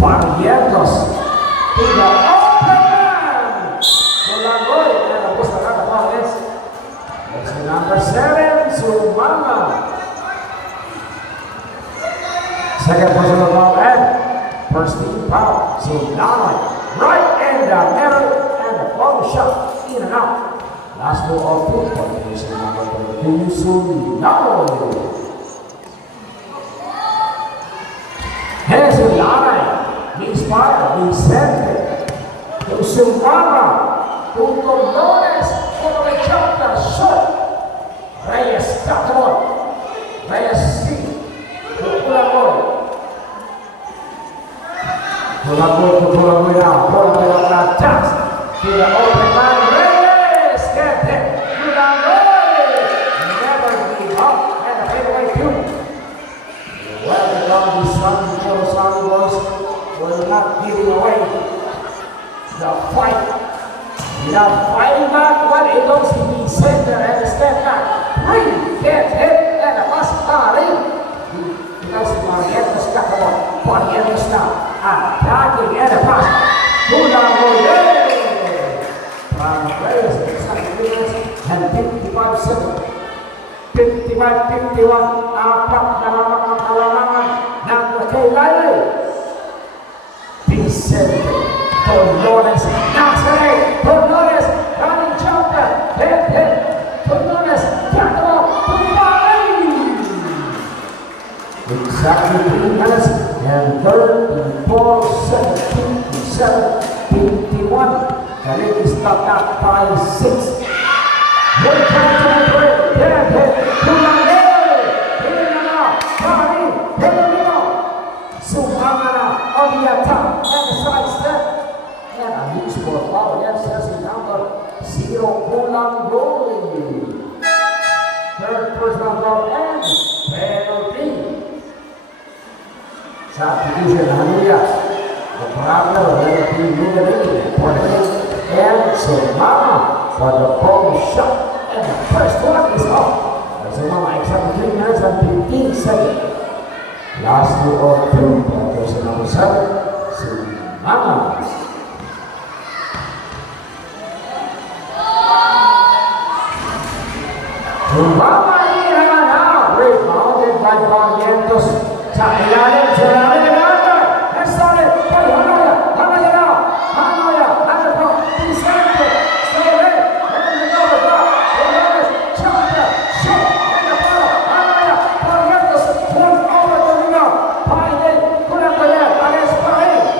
Barrientos. Tidak open man. Bola gol. Second personal foul and first team foul. So Lanay, right in the middle, and the ball shot in and out. Last ball of two for the position number 22, Lanay. Here's Lanay. He's fired, he's sent it. To Sumama, to Dolores, for the jump, the shot. Reyes, got the ball. Reyes, see. Pulang now. Bola atas. Tidak open line. Reyes get it. Never give up. And a fadeaway two. Well done, the Sun Boys will not give away the fight. Without fighting back, what it goes to be center and a step back. Three get hit and a pass party. Barrientos got the ball. Barrientos now attacking and a pass. Pulang from Reyes and 55 seconds. 55-51. Apat na kalangan ng Kailay. Vicente Dolores Nazareth. Dolores running jumper. Hit. Dolores got the ball. Exactly 3 minutes and third and 4, 17, 51. Kali stop at 5-6. One time to the break. Hit. Pulang Sumama na on the attack and a side step. And a huge for foul. Yes, number 0 Pulang Third personal foul and penalty. Sa position Hallelujah. The problem will be moving for him and Sumama for the ball shot. And the first one is off. Sumama exactly 3 minutes and 15 seconds. Last two or two, person number 7, Sumama. Sumama here now, rebounded by Barrientos. Sa ilalim ng under. Let's start it. Hey, Hanoya now. Hanoya, under from Vicente. Stay ready. And the over top. Dolores, jumper, shoot, and the ball. Hanoya, Barrientos, one over the rebound. Paine, kulang pa yan. Against Paine.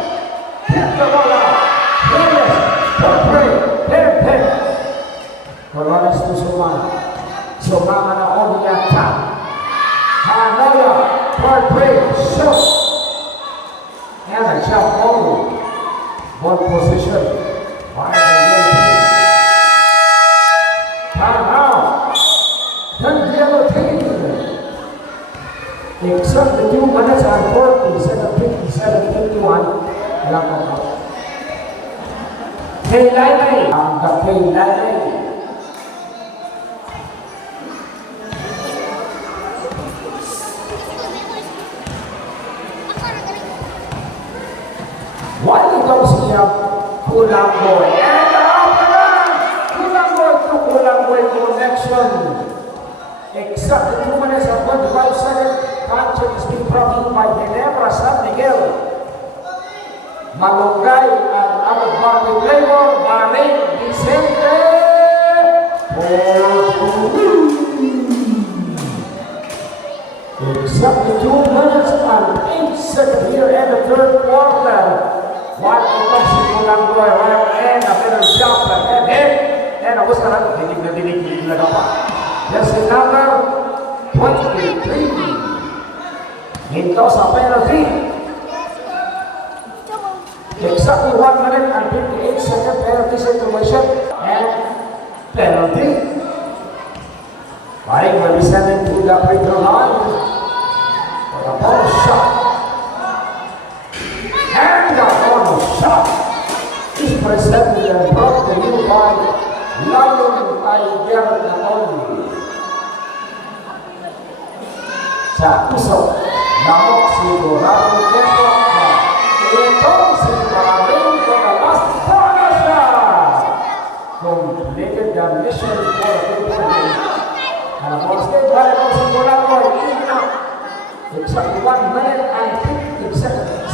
Hit the ball out. Reyes, good play. Hit. Dolores to Sumama. Sumama na on the attack. Hanoya. Hard play, shot, and a jump over. One position. By the time out. Then the yellow team. Except the 2 minutes and 57-51. Kailay. Ang Kailay. While it goes here, Pulang Boy. And the opener! Pulang Boy to Pulang Boy connection. Except the 2 minutes and 25 seconds, Pancho is being brought in by Ginebra San Miguel. Malunggay and out-of-market flavor, Maring Vicente. Except the 2 minutes and 8 seconds here in the third quarter. What it comes to Pulang Boy, and a better jump and hit. And a whistle, dinig na pa. That's the number 23. Hinto sa penalty. Exactly 1 minute and 58 second penalty situation. And penalty. Paring will be sending to the free throw line. For the ball shot. And the ball shot is presented and brought to you by Lion Tiger Natoli. Sa puso, lamok sigurado nito na itong si Maring for the last corner shot. Completed the mission for the people. And once again, Maring sigurado, Exactly 1 minute and 50 seconds.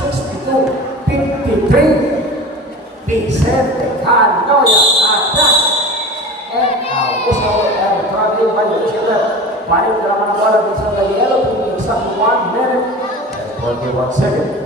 62-53. Vicente Canoya attack. And also traveling by the Vicente. Balik naman ang bola sa yellow team. Exactly 1 minute and 41 seconds.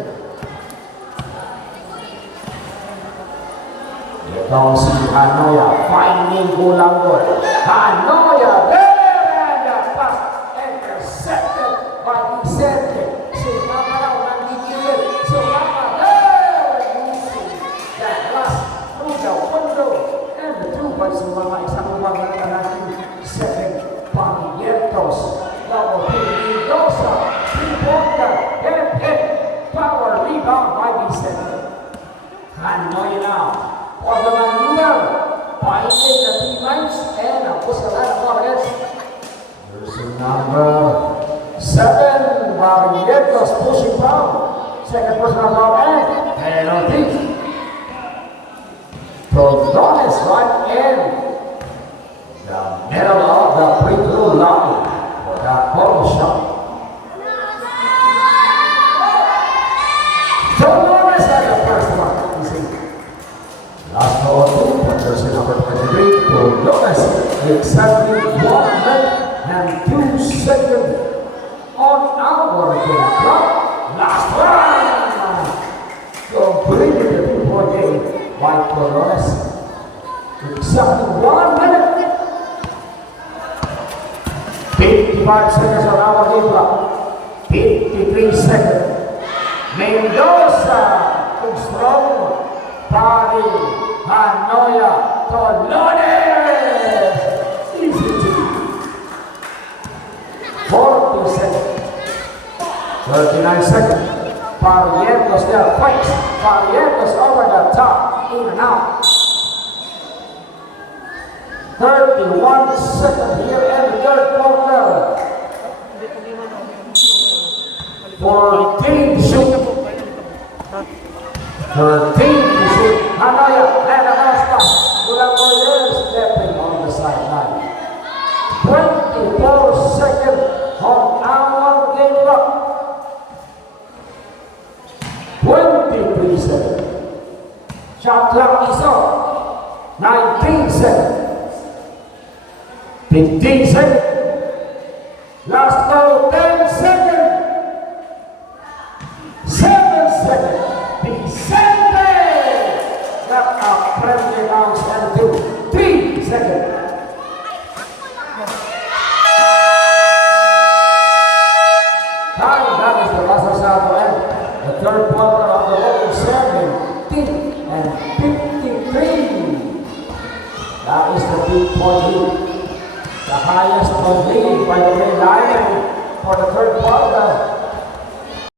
Here comes Hanoya finding Gulangor. Hanoya there and the pass intercepted by Vicente. Sumama raw ng gigilid. Sumama there using that last through the window. And the two by Sumama isang umaga na natin. Second, Pamientos. Double P. Mendoza. Three-pointer. Hit. Power rebound by Vicente. Hanoya now. For the maneuver, finding the teammates and a push the line of it. Jersey number 7, Barrientos pushing foul. Second personal foul and penalty. Prodones right in the middle of the free throw line for that ball shot. Prodones at the first one. Last ball, jersey number 23, Prodones, exactly 1 minute and 2 seconds on our game clock. Last one! Completed the 2-point game by Prodones. Exactly 1 minute. 55 seconds on our game clock. 53 seconds. Mendoza, strong. Pari, Hanoya, Tolones. Easy to 40 seconds. 39 seconds. Barrientos there fights. Barrientos over the top. In and out. 31 seconds here in the third quarter. 14 to shoot. 13 to shoot. Hanoya and a bounce pass. Gulangor there stepping on the sideline. 24 seconds on our game clock. 23 seconds. Shot clock is off. 19 seconds. 15 seconds. Last call 10 seconds. 7 seconds. Vicente! Got a friendly bounce and 3 seconds. Time, that is the last shot to end. The third quarter of the ball 17 and 53. That is the big point lead. The highest point lead by the Red Lion for the third quarter.